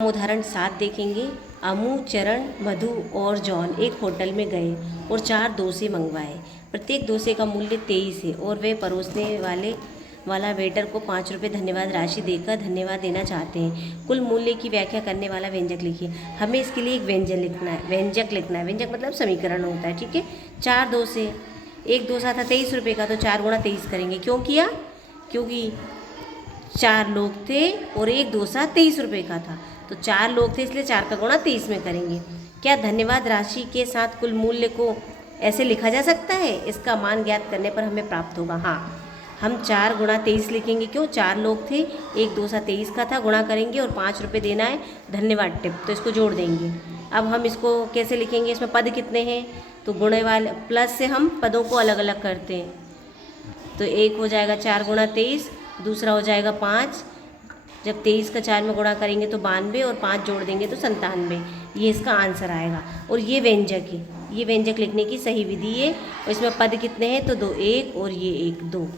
उदाहरण 7 देखेंगे। अमू, चरण, मधु और जॉन एक होटल में गए और 4 डोसे मंगवाए। प्रत्येक डोसे का मूल्य 23 है और वे परोसने वाला वेटर को 5 रुपये धन्यवाद राशि देकर धन्यवाद देना चाहते हैं। कुल मूल्य की व्याख्या करने वाला व्यंजक लिखिए। हमें इसके लिए एक व्यंजक लिखना है। व्यंजक मतलब समीकरण होता है, ठीक है। 4 डोसे, एक डोसा था 23 रुपये का, तो 4 गुणा 23 करेंगे। क्यों किया? क्योंकि 4 लोग थे और एक डोसा 23 रुपये का था, तो 4 लोग थे इसलिए 4 का गुणा 23 में करेंगे। क्या धन्यवाद राशि के साथ कुल मूल्य को ऐसे लिखा जा सकता है? इसका मान ज्ञात करने पर हमें प्राप्त होगा। हाँ, हम 4 गुणा 23 लिखेंगे। क्यों? 4 लोग थे, एक डोसा 23 का था, गुणा करेंगे और 5 रुपये देना है धन्यवाद टिप, तो इसको जोड़ देंगे। अब हम इसको कैसे लिखेंगे? इसमें पद कितने हैं? तो गुणे वाले प्लस से हम पदों को अलग अलग करते हैं। तो एक हो जाएगा 4 गुणा 23, दूसरा हो जाएगा 5। जब 23 का 4 में गुणा करेंगे तो 92 और 5 जोड़ देंगे तो 97। ये इसका आंसर आएगा। और ये व्यंजक है, ये व्यंजक लिखने की सही विधि है। और इसमें पद कितने हैं? तो 2, 1 और ये 1, 2।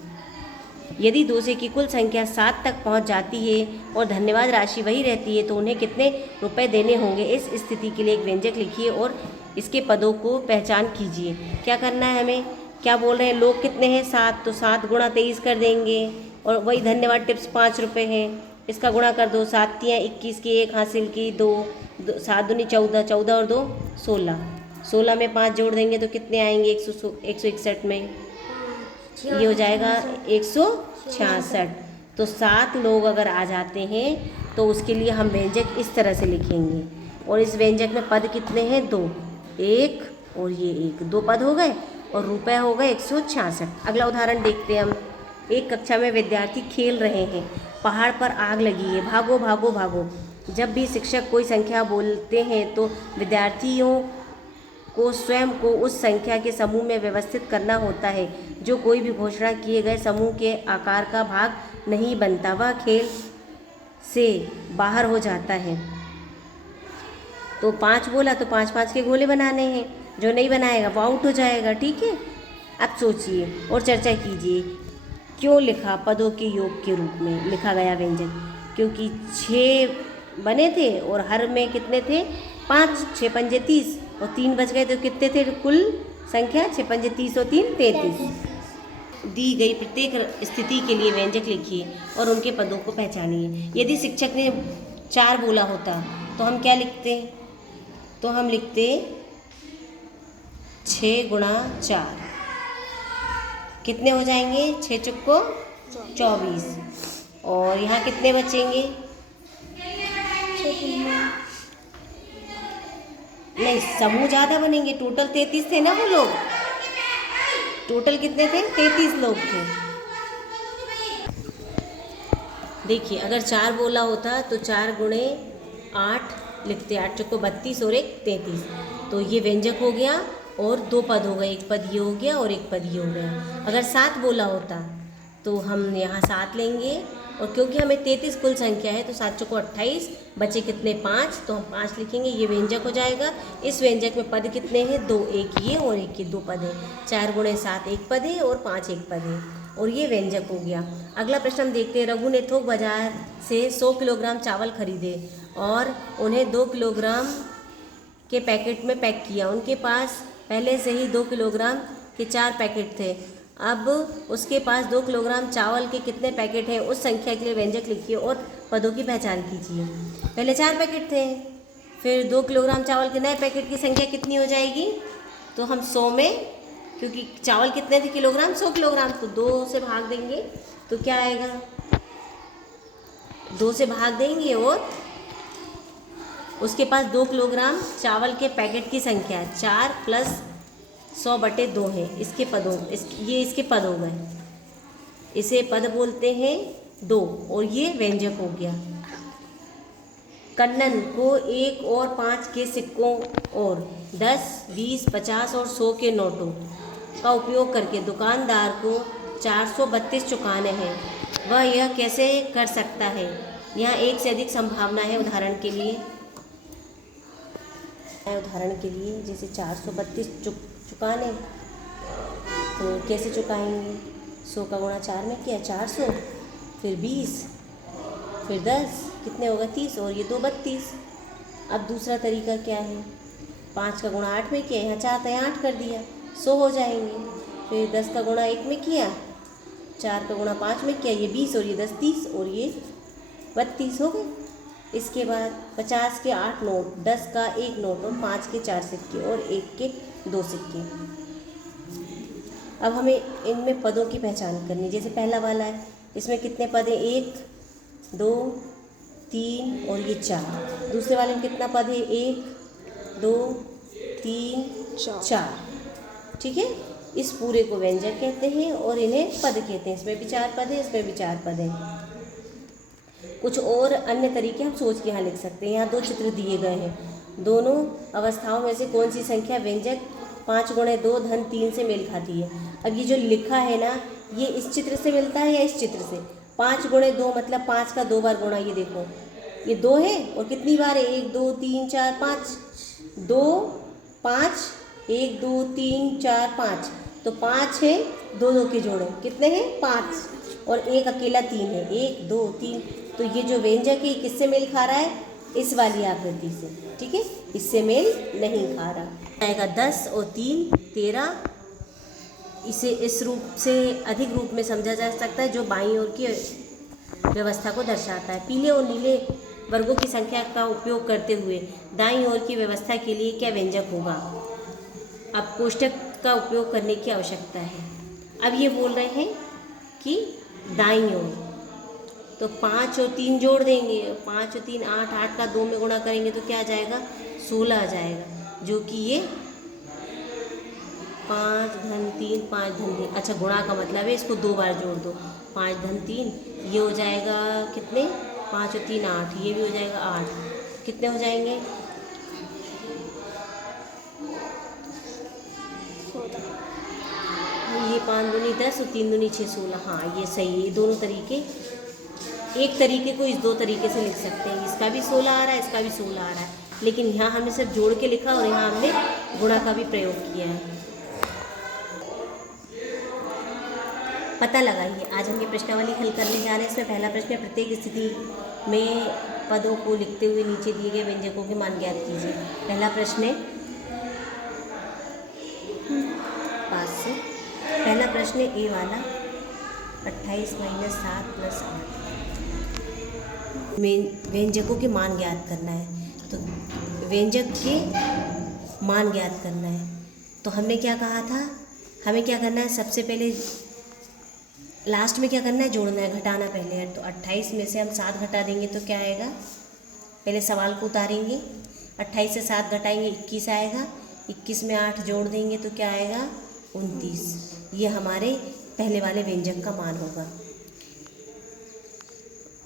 यदि डोसे की कुल संख्या 7 तक पहुंच जाती है और धन्यवाद राशि वही रहती है तो उन्हें कितने रुपए देने होंगे? इस स्थिति के लिए एक व्यंजक लिखिए और इसके पदों को पहचान कीजिए। क्या करना है हमें? क्या बोल रहे हैं? लोग कितने हैं? 7, तो 7 गुणा 23 कर देंगे और वही धन्यवाद टिप्स 5 रुपये हैं, इसका गुणा कर दो। 7 तियाँ 21 की, 1 हासिल की, 2, 7 दूनी 14, 14 और 2 16, 16 में 5 जोड़ देंगे तो कितने आएंगे? 161 में ये हो जाएगा 166। तो 7 लोग अगर आ जाते हैं तो उसके लिए हम व्यंजक इस तरह से लिखेंगे। और इस व्यंजक में पद कितने हैं? 2, 1 और ये 1, 2 पद हो गए और रुपए हो गए 166। अगला उदाहरण देखते हैं हम। एक कक्षा में विद्यार्थी खेल रहे हैं। पहाड़ पर आग लगी है, भागो भागो भागो। जब भी शिक्षक कोई संख्या बोलते हैं तो विद्यार्थियों को स्वयं को उस संख्या के समूह में व्यवस्थित करना होता है। जो कोई भी घोषणा किए गए समूह के आकार का भाग नहीं बनता वह खेल से बाहर हो जाता है। तो 5 बोला तो 5-5 के गोले बनाने हैं, जो नहीं बनाएगा वो आउट हो जाएगा, ठीक है। अब सोचिए और चर्चा कीजिए। क्यों लिखा? पदों के योग के रूप में लिखा गया व्यंजक, क्योंकि 6 बने थे और हर में कितने थे? 5, 6 पंजे 30 और 3 बच गए तो कितने थे कुल संख्या? 6 पंजे 30 और 3 33। दी गई प्रत्येक स्थिति के लिए व्यंजक लिखिए और उनके पदों को पहचानिए। यदि शिक्षक ने 4 बोला होता तो हम क्या लिखते? तो हम लिखते 6 गुणा 4, कितने हो जाएंगे? 6 चुक्को 24। और यहाँ कितने बचेंगे? नहीं, समूह ज़्यादा बनेंगे। टोटल 33 थे ना वो लोग। टोटल कितने थे? 33 लोग थे। देखिए, अगर 4 बोला होता तो 4 गुणे 8 लिखते, 8 चुक्को 32 और 1 33। तो ये व्यंजक हो गया और 2 पद हो गए, एक पद ये हो गया और एक पद ये हो गया। अगर 7 बोला होता तो हम यहाँ 7 लेंगे और क्योंकि हमें 33 कुल संख्या है तो 7 चौको 28, बचे कितने? 5, तो हम 5 लिखेंगे। ये व्यंजक हो जाएगा। इस व्यंजक में पद कितने हैं? 2, एक ये और एक ये, 2 पद है। 4 गुणे 7 एक पद है और 5 एक पद है और ये व्यंजक हो गया। अगला प्रश्न हम देखते हैं। रघु ने थोक बाजार से 100 किलोग्राम चावल खरीदे और उन्हें 2 किलोग्राम के पैकेट में पैक किया। उनके पास पहले से ही 2 किलोग्राम के 4 पैकेट थे। अब उसके पास 2 किलोग्राम चावल के कितने पैकेट हैं? उस संख्या के लिए व्यंजक लिखिए और पदों की पहचान कीजिए। पहले 4 पैकेट थे, फिर 2 किलोग्राम चावल के नए पैकेट की संख्या कितनी हो जाएगी? तो हम 100 में, क्योंकि चावल कितने थे किलोग्राम? 100 किलोग्राम, तो 2 से भाग देंगे तो क्या आएगा? 2 से भाग देंगे और उसके पास 2 किलोग्राम चावल के पैकेट की संख्या 4 + 100/2 है। इसके पदों ये इसके पद हो गए, इसे पद बोलते हैं 2 और ये व्यंजक हो गया। कन्नन को 1 और 5 के सिक्कों और 10, 20, 50 और 100 के नोटों का उपयोग करके दुकानदार को 432 चुकाने हैं। वह यह कैसे कर सकता है? यहाँ एक से अधिक संभावना है। उदाहरण के लिए जैसे 432 चुकाने, तो कैसे चुकाएंगे? 100 का गुणा 4 में किया 400, फिर 20, फिर 10 कितने होगा 30 और ये 2 32। अब दूसरा तरीका क्या है, 5 का गुणा 8 में किया, यहाँ 4 था यहाँ 8 कर दिया, 100 हो जाएंगे। फिर 10 का गुणा 1 में किया, 4 का गुणा 5 में किया, ये 20 और ये 10 30 और ये 32 हो गए। इसके बाद 50 के 8 नोट, 10 का 1 नोट और 5 के 4 सिक्के और 1 के 2 सिक्के। अब हमें इनमें पदों की पहचान करनी। जैसे पहला वाला है, इसमें कितने पद हैं, 1 2 3 और ये 4। दूसरे वाले में कितना पद है, 1 2 3 4। ठीक है, इस पूरे को व्यंजक कहते हैं और इन्हें पद कहते हैं। इसमें भी 4 पद हैं, इसमें भी 4 पद हैं। कुछ और अन्य तरीके हम सोच के यहाँ लिख सकते हैं। यहाँ 2 चित्र दिए गए हैं, दोनों अवस्थाओं में से कौन सी संख्या व्यंजक 5 गुणे 2 धन 3 से मेल खाती है। अब ये जो लिखा है ना, ये इस चित्र से मिलता है या इस चित्र से। 5 गुणे 2 मतलब 5 का 2 बार गुणा, ये देखो ये 2 है और कितनी बार है, 1 2 3 4 5, 2 5 1 2 3 4 5, तो 5 है, 2 2 के जोड़े कितने हैं 5 और एक अकेला 3 है, 1 2 3। तो ये जो व्यंजक है किससे मेल खा रहा है, इस वाली आकृति से। ठीक है, इससे मेल नहीं खा रहा। आएगा 10 और 3 13। इसे इस रूप से अधिक रूप में समझा जा सकता है जो बाईं ओर की व्यवस्था को दर्शाता है। पीले और नीले वर्गों की संख्या का उपयोग करते हुए दाईं ओर की व्यवस्था के लिए क्या व्यंजक होगा। अब कोष्ठक का उपयोग करने की आवश्यकता है। अब ये बोल रहे हैं कि दाईं ओर, तो 5 और 3 जोड़ देंगे, 5 और 3 8, 8 का 2 में गुणा करेंगे तो क्या आ जाएगा 16 आ जाएगा, जो कि ये 5 धन 3 5 धन 3। अच्छा, गुणा का मतलब है इसको 2 बार जोड़ दो, 5 धन 3 ये हो जाएगा कितने, 5 और 3 8, ये भी हो जाएगा 8। कितने हो जाएंगे, ये 5 दूनी 10 और 3 दूनी 6 16। हाँ ये सही है। ये दोनों तरीके, एक तरीके को इस 2 तरीके से लिख सकते हैं। इसका भी 16 आ रहा है, इसका भी 16 आ रहा है, लेकिन यहाँ हमने सिर्फ जोड़ के लिखा और यहाँ हमने गुणा का भी प्रयोग किया है। पता लगाइए। आज हम ये प्रश्नावली हल करने जा रहे हैं। इसमें पहला प्रश्न है, प्रत्येक स्थिति में पदों को लिखते हुए नीचे दिए गए व्यंजकों के मान ज्ञात कीजिए। पहला प्रश्न है पास से, पहला प्रश्न है ए वाला, 28 - 7 + 8 व्यंजकों के मान ज्ञात करना है। तो व्यंजक के मान ज्ञात करना है, तो हमने क्या कहा था, हमें क्या करना है, सबसे पहले लास्ट में क्या करना है, जोड़ना है, घटाना पहले है। तो 28 में से हम 7 घटा देंगे तो क्या आएगा, पहले सवाल को उतारेंगे, 28 से 7 घटाएंगे 21 आएगा, 21 में 8 जोड़ देंगे तो क्या आएगा 29। ये हमारे पहले वाले व्यंजक का मान होगा।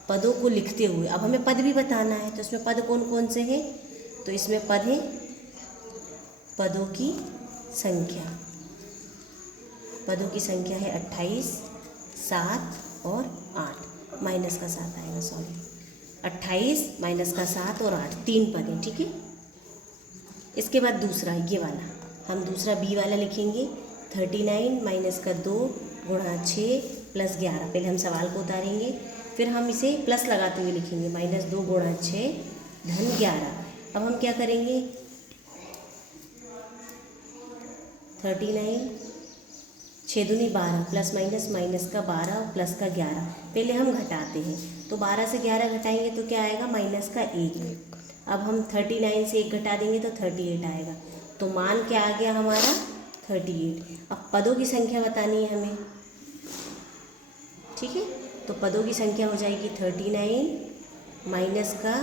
पदों को लिखते हुए अब हमें पद भी बताना है, तो इसमें पद कौन कौन से हैं, तो इसमें पद है पदों की संख्या। पदों की संख्या है 28 7 और 8, माइनस का 7 आएगा, सॉरी 28 माइनस का 7 और 8, 3 पद हैं। ठीक है, इसके बाद दूसरा ये वाला, हम दूसरा बी वाला लिखेंगे, 39 माइनस का 2 गुणा 6 प्लस 11। पहले हम सवाल को उतारेंगे, फिर हम इसे प्लस लगाते हुए लिखेंगे, -2 गुणा 6 धन 11। अब हम क्या करेंगे, 39 6 दूनी 12 प्लस माइनस माइनस का 12 और प्लस का 11। पहले हम घटाते हैं, तो 12 से 11 घटाएंगे तो क्या आएगा माइनस का 1। अब हम 39 से 1 घटा देंगे तो 38 आएगा। तो मान क्या आ गया हमारा 38। अब पदों की संख्या बतानी है हमें, ठीक है, तो पदों की संख्या हो जाएगी 39 माइनस का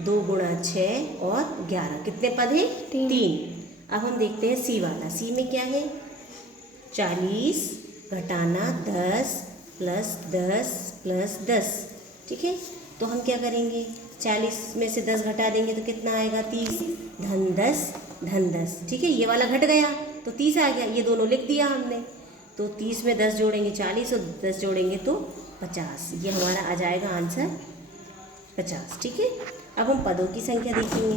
2 गुणा 6 और 11। कितने पद हैं, 3। अब हम देखते हैं सी वाला, सी में क्या है, 40 घटाना 10 प्लस 10 प्लस 10। ठीक है, तो हम क्या करेंगे, 40 में से 10 घटा देंगे तो कितना आएगा 30 धन 10 धन 10। ठीक है, ये वाला घट गया तो 30 आ गया, ये दोनों लिख दिया हमने। तो 30 में 10 जोड़ेंगे 40 और 10 जोड़ेंगे तो 50। ये हमारा आ जाएगा आंसर 50। ठीक है, अब हम पदों की संख्या देखेंगे,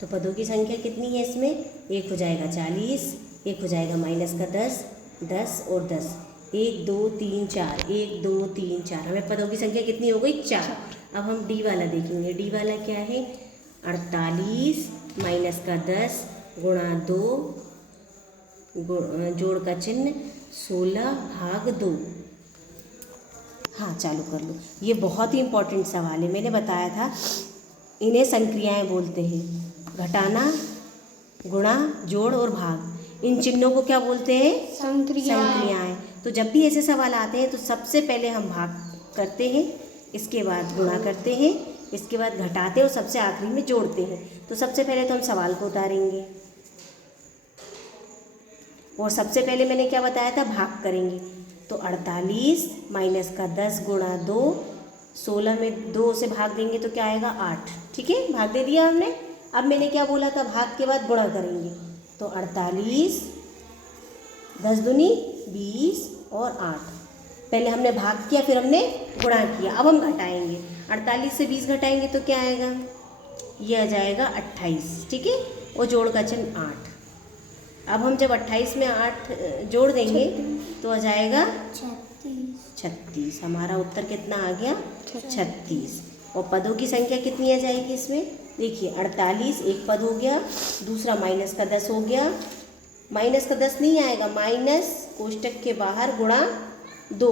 तो पदों की संख्या कितनी है इसमें, एक हो जाएगा 40, एक हो जाएगा माइनस का 10 10 और 10, 1 2 3 4, 1 2 3 4, हमें पदों की संख्या कितनी हो गई? 4। अब हम डी वाला देखेंगे। डी वाला क्या है? 48 माइनस का 10 गुणा 2 जोड़ का चिन्ह 16 भाग 2। हाँ, चालू कर लो। ये बहुत ही इम्पोर्टेंट सवाल है, मैंने बताया था इन्हें संक्रियाएं बोलते हैं। घटाना, गुणा, जोड़ और भाग, इन चिन्हों को क्या बोलते हैं? संक्रियाएं। तो जब भी ऐसे सवाल आते हैं तो सबसे पहले हम भाग करते हैं, इसके बाद गुणा करते हैं, इसके बाद घटाते हैं और सबसे आखिरी में जोड़ते हैं। तो सबसे पहले तो हम सवाल को उतारेंगे और सबसे पहले मैंने क्या बताया था? भाग करेंगे। तो 48 माइनस का 10 गुणा 2, 16 में 2 से भाग देंगे तो क्या आएगा? 8। ठीक है, भाग दे दिया हमने। अब मैंने क्या बोला था? भाग के बाद गुणा करेंगे। तो 48 10 दूनी 20 और 8। पहले हमने भाग किया, फिर हमने गुणा किया। अब हम घटाएंगे। 48 से 20 घटाएंगे तो क्या आएगा? ये आ जाएगा 28। ठीक है, और जोड़ का चिन्ह 8। अब हम जब 28 में 8 जोड़ देंगे तो आ जाएगा 36। हमारा उत्तर कितना आ गया? 36। और पदों की संख्या कितनी आ जाएगी इसमें? देखिए, 48 एक पद हो गया, दूसरा माइनस का 10 हो गया। माइनस का 10 नहीं आएगा, माइनस कोष्टक के बाहर गुणा 2,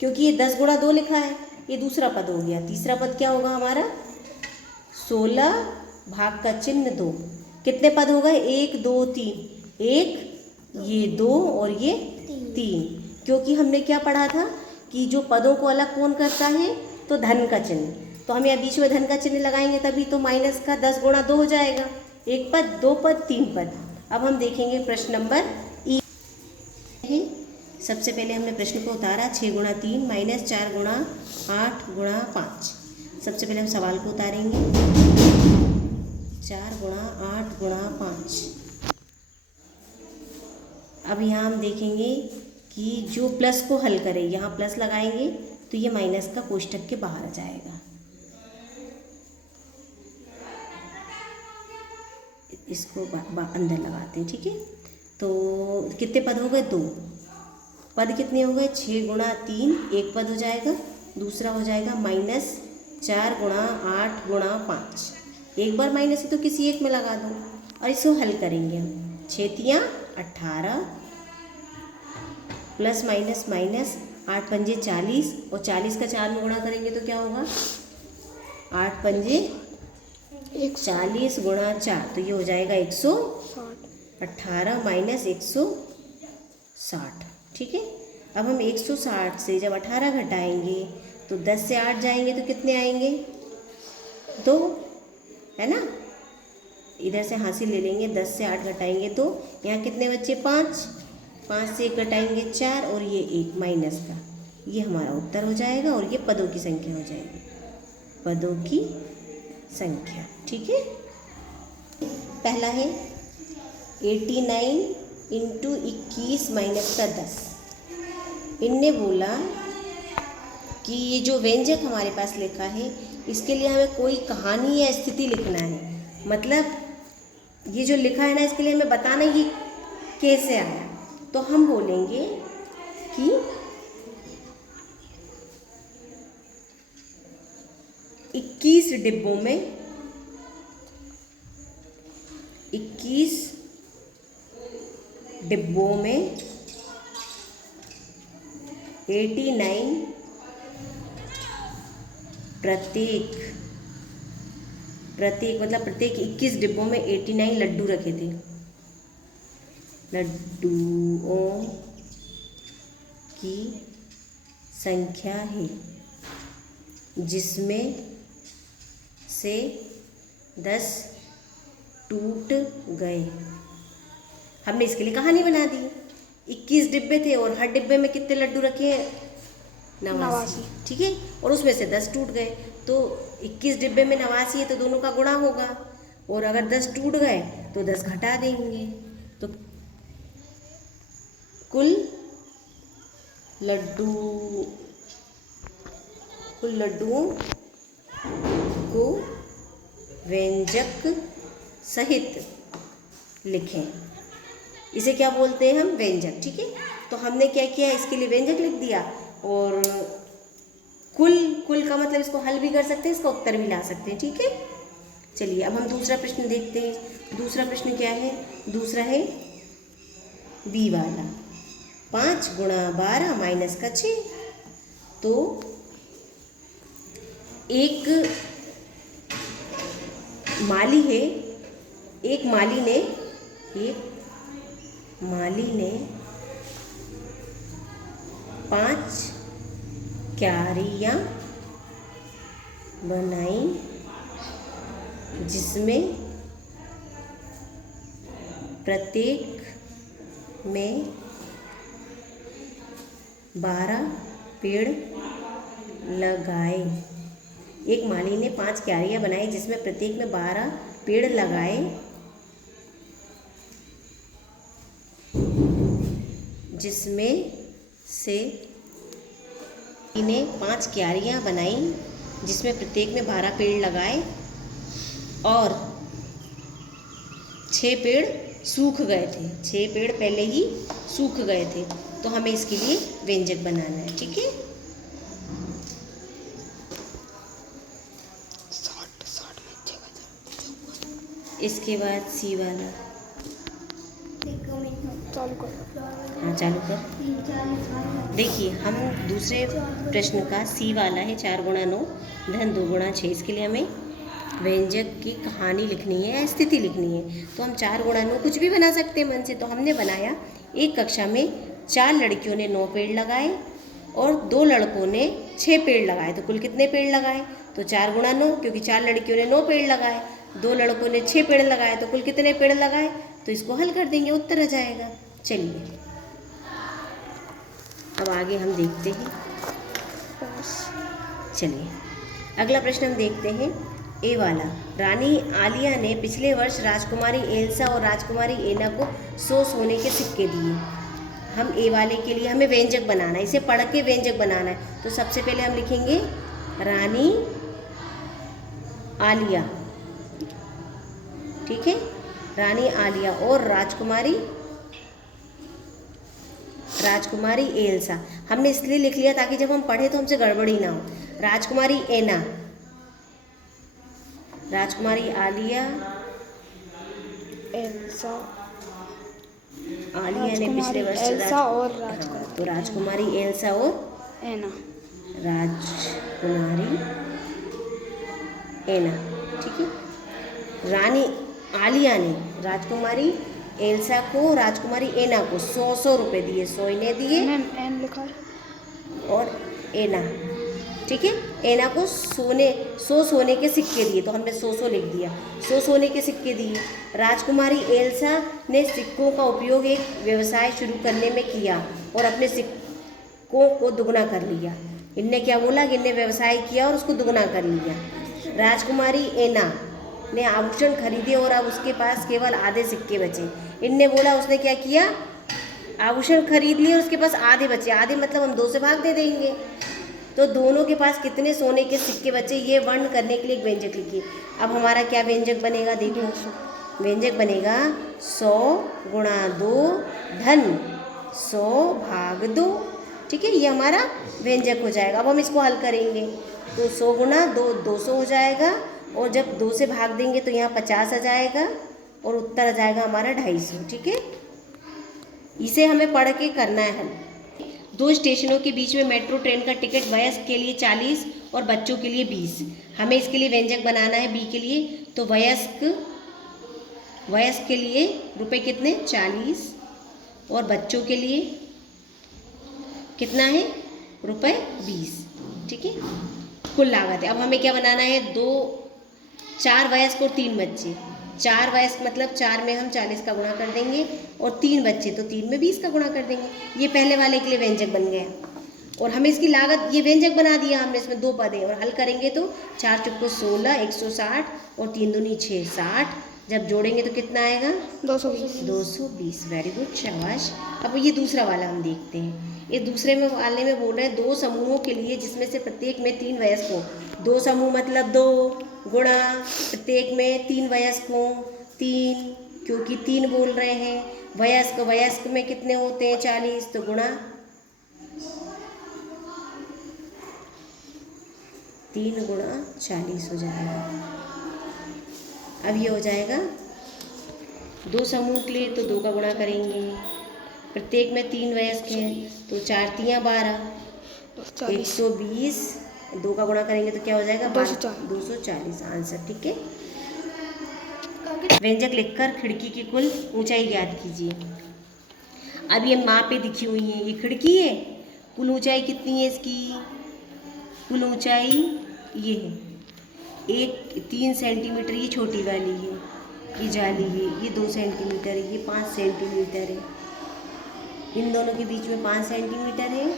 क्योंकि ये 10 गुणा 2 लिखा है, ये दूसरा पद हो गया। तीसरा पद क्या होगा हमारा? 16 भाग का चिन्ह 2। कितने पद हो गए? 1 2 3, 1, ये 2 और ये 3। क्योंकि हमने क्या पढ़ा था कि जो पदों को अलग कौन करता है? तो धन का चिन्ह। तो हम यहाँ बीच में धन का चिन्ह लगाएंगे, तभी तो माइनस का 10 गुणा 2 हो जाएगा। 1 पद, 2 पद, 3 पद। अब हम देखेंगे प्रश्न नंबर ई है। सबसे पहले हमने प्रश्न को उतारा, 6 गुणा 3 माइनस 4 गुणा 8 गुणा 5। सबसे पहले हम सवाल को उतारेंगे। 4 गुणा 8 गुणा 5। अब यहाँ हम देखेंगे कि जो प्लस को हल करें, यहाँ प्लस लगाएंगे तो ये माइनस का कोष्टक के बाहर आ जाएगा। इसको अंदर लगाते हैं। ठीक है, तो कितने पद हो गए? 2 पद। कितने हो गए? 6 गुणा 3 एक पद हो जाएगा, दूसरा हो जाएगा माइनस 4 गुणा 8 गुणा 5। एक बार माइनस है तो किसी एक में लगा दो और इसको हल करेंगे हम। 6 तियाँ 18 प्लस माइनस माइनस 8 पंजे 40 और 40 का 4 में गुणा करेंगे तो क्या होगा? 8 पंजे 40 गुणा 4, तो ये हो जाएगा 118 माइनस 160। ठीक है, अब हम 160 से जब 18 घटाएंगे तो 10 से 8 जाएंगे तो कितने आएंगे? 2, है ना। इधर से हासिल ले लेंगे, 10 से 8 घटाएंगे तो यहाँ कितने बच्चे? 5। 5 से 1 घटाएंगे 4 और ये 1 माइनस का, ये हमारा उत्तर हो जाएगा। और ये पदों की संख्या हो जाएगी, पदों की संख्या। ठीक है, पहला है 89 इंटू 21 माइनस का 10। इनने बोला कि ये जो व्यंजक हमारे पास लिखा है, इसके लिए हमें कोई कहानी या स्थिति लिखना है। मतलब ये जो लिखा है ना, इसके लिए हमें बताना ये कैसे आया। तो हम बोलेंगे कि 21 डिब्बों में 21 डिब्बों में 89 प्रत्येक मतलब प्रत्येक 21 डिब्बों में 89 लड्डू रखे थे। लड्डुओं की संख्या है, जिसमें से 10 टूट गए। हमने इसके लिए कहानी बना दी। 21 डिब्बे थे और हर डिब्बे में कितने लड्डू रखे हैं? 89। ठीक है, और उसमें से 10 टूट गए। तो 21 डिब्बे में 89 है तो दोनों का गुणा होगा, और अगर 10 टूट गए तो 10 घटा देंगे। तो कुल लड्डुओं को व्यंजक सहित लिखें। इसे क्या बोलते हैं हम? व्यंजक। ठीक है, तो तो हमने क्या किया, इसके लिए व्यंजक लिख दिया, और कुल का मतलब इसको हल भी कर सकते हैं, इसका उत्तर भी ला सकते हैं। ठीक है, चलिए अब हम दूसरा प्रश्न देखते हैं। दूसरा प्रश्न क्या है? दूसरा है बी वाला, 5 गुणा 12 माइनस का 6। तो एक माली है, एक माली ने 5 क्यारियाँ बनाई जिसमें प्रत्येक में 12 पेड़ लगाए। एक माली ने 5 क्यारियाँ बनाई जिसमें प्रत्येक में 12 पेड़ लगाए, जिसमें से इन्हें 5 क्यारियाँ बनाई जिसमें प्रत्येक में 12 पेड़ लगाए और 6 पेड़ सूख गए थे। 6 पेड़ पहले ही सूख गए थे, तो हमें इसके लिए व्यंजक बनाना है। ठीक है, इसके बाद सी वाला, हाँ चालू कर। देखिए हम दूसरे प्रश्न का सी वाला है, 4 गुणा 9 धन 2 गुणा 6। इसके लिए हमें व्यंजक की कहानी लिखनी है या स्थिति लिखनी है। तो हम 4 गुणा 9 कुछ भी बना सकते हैं मन से। तो हमने बनाया, एक कक्षा में 4 लड़कियों ने 9 पेड़ लगाए और 2 लड़कों ने 6 पेड़ लगाए। तो कुल कितने पेड़ लगाए? तो 4 गुणा 9, क्योंकि 4 लड़कियों ने 9 पेड़ लगाए, 2 लड़कों ने 6 पेड़ लगाए, तो कुल कितने पेड़ लगाए? तो इसको हल कर देंगे, उत्तर आ जाएगा। चलिए अब आगे हम देखते हैं। चलिए अगला प्रश्न हम देखते हैं, ए वाला। रानी आलिया ने पिछले वर्ष राजकुमारी एल्सा और राजकुमारी एना को 100 सोने के सिक्के दिए। हम ए वाले के लिए हमें व्यंजक बनाना है, इसे पढ़ के व्यंजक बनाना है। तो सबसे पहले हम लिखेंगे रानी आलिया, ठीक है, रानी आलिया और राजकुमारी एल्सा। हमने इसलिए लिख लिया ताकि जब हम पढ़े तो हमसे गड़बड़ी ना हो। राजकुमारी एना, राजकुमारी आलिया, एल्सा, आलिया ने पिछले वर्ष एल्सा और तो राजकुमारी एल्सा और एना, राजकुमारी एना, ठीक है। रानी आलिया ने राजकुमारी एल्सा को, राजकुमारी एना को 100 रुपये दिए। 100 इन्हें दिए एन लिखा है और एना, ठीक है, एना को 100 सोने के सिक्के दिए। तो हमने 100 लिख दिया, 100 सोने के सिक्के दिए। राजकुमारी एल्सा ने सिक्कों का उपयोग एक व्यवसाय शुरू करने में किया और अपने सिक्कों को दुगना कर लिया। इनने क्या बोला कि इनने व्यवसाय किया और उसको दुगना कर लिया। राजकुमारी एना ने आभूषण खरीदे और अब उसके पास केवल आधे सिक्के बचे। इनने बोला उसने क्या किया, आभूषण खरीद लिए और उसके पास आधे बचे। आधे मतलब हम 2 से भाग दे देंगे। तो दोनों के पास कितने सोने के सिक्के बचे, ये वर्ण करने के लिए एक व्यंजक लिखिए। अब हमारा क्या व्यंजक बनेगा, देखो व्यंजक बनेगा 100 गुणा 2 धन 100 भाग 2, ठीक है, ये हमारा व्यंजक हो जाएगा। अब हम इसको हल करेंगे तो 100 गुणा 2 200 हो जाएगा, और जब 2 से भाग देंगे तो यहाँ 50 आ जाएगा और उत्तर आ जाएगा हमारा 250, ठीक है। इसे हमें पढ़ के करना है हल। 2 स्टेशनों के बीच में मेट्रो ट्रेन का टिकट वयस्क के लिए 40 और बच्चों के लिए 20। हमें इसके लिए व्यंजक बनाना है बी के लिए। तो वयस्क के लिए रुपए कितने, 40, और बच्चों के लिए कितना है, रुपए 20, ठीक है, कुल लागत है। अब हमें क्या बनाना है, 4 वयस्क और 3 बच्चे। 4 वयस्क मतलब 4 में हम 40 का गुणा कर देंगे और 3 बच्चे तो 3 में 20 का गुणा कर देंगे। ये पहले वाले के लिए व्यंजक बन गया और हमें इसकी लागत, ये व्यंजक बना दिया हमने, इसमें 2 पद है। और हल करेंगे तो 4 चुक्को 16, 160 और 3 दूनी 6, 60। जब जोड़ेंगे तो कितना आएगा, 220। वेरी गुड, शाबाश। अब ये दूसरा वाला हम देखते हैं। ये दूसरे में वाले में बोल रहे हैं 2 समूहों के लिए जिसमें से प्रत्येक में 3 वयस्क हो। 2 समूह मतलब 2 गुणा प्रत्येक में 3 वयस्क हों, 3 क्योंकि 3 बोल रहे हैं। वयस्क, वयस्क में कितने होते हैं 40, तो गुणा 3 गुणा 40 हो जाएगा। अब ये हो जाएगा 2 समूह के लिए, तो 2 का गुणा करेंगे। प्रत्येक में 3 वयस्क हैं, तो 4 तियाँ 12, 120, 2 का गुणा करेंगे तो क्या हो जाएगा 240 आंसर। ठीक है। व्यंजक लिखकर खिड़की की कुल ऊंचाई ज्ञात कीजिए। अब ये मापें दिखी हुई हैं, ये खिड़की है, कुल ऊंचाई कितनी है इसकी? कुल ऊंचाई ये है 3 सेंटीमीटर, ये छोटी वाली है, ये जाली है, ये 2 सेंटीमीटर है, ये 5 सेंटीमीटर है, इन दोनों के बीच में 5 सेंटीमीटर है।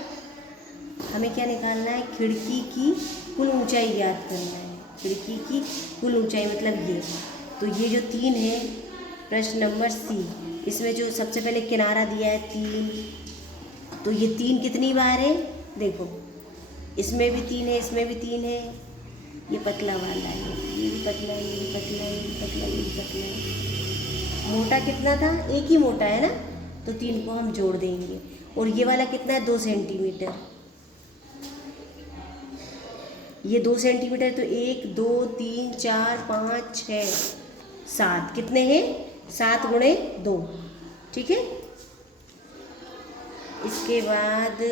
हमें क्या निकालना है? खिड़की की कुल ऊंचाई ज्ञात करना है। खिड़की की कुल ऊंचाई मतलब ये, तो ये जो 3 है, प्रश्न नंबर सी, इसमें जो सबसे पहले किनारा दिया है 3, तो ये 3 कितनी बार है? देखो, इसमें भी 3 है, इसमें भी 3 है, ये पतला वाला है, ये भी पतला है, ये भी पतला है, ये भी पतला है, ये भी पतला है। मोटा कितना था? एक ही मोटा है ना, तो 3 को हम जोड़ देंगे। और ये वाला कितना है? 2 सेंटीमीटर। ये 2 सेंटीमीटर, तो 1 2 3 4 5 6 7, कितने हैं? 7 गुणे 2। ठीक है। इसके बाद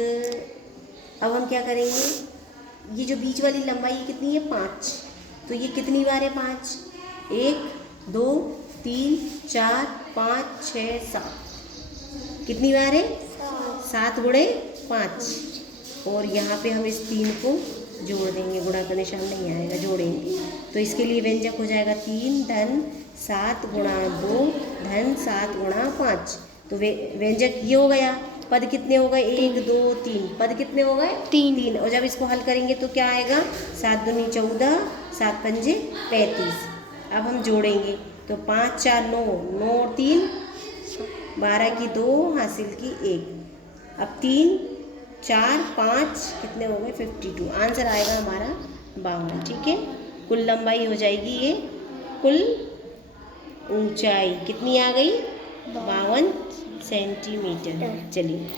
अब हम क्या करेंगे? ये जो बीच वाली लंबाई कितनी है? 5, तो ये कितनी बार है 5? 1 2 3 4 5 6 7, कितनी बार है? 7 गुणे 5। और यहाँ पे हम इस 3 को जोड़ देंगे, गुणा का निशान नहीं आएगा, जोड़ेंगे। तो इसके लिए व्यंजक हो जाएगा 3 धन 7 गुणा 2 धन 7 गुणा 5। तो व्यंजक ये हो गया। पद कितने हो गए? 1 2 3, पद कितने हो गए? 3। और जब इसको हल करेंगे तो क्या आएगा? 7 दूनी 14, 7 पंजे 35। अब हम जोड़ेंगे, तो 5 4 9, 9 और 3 12 की 2, हासिल की 1। अब 3 4 5 कितने हो गए? 52। आंसर आएगा हमारा 52। ठीक है। कुल लंबाई हो जाएगी ये, कुल ऊंचाई कितनी आ गई? 52 सेंटीमीटर। चलिए।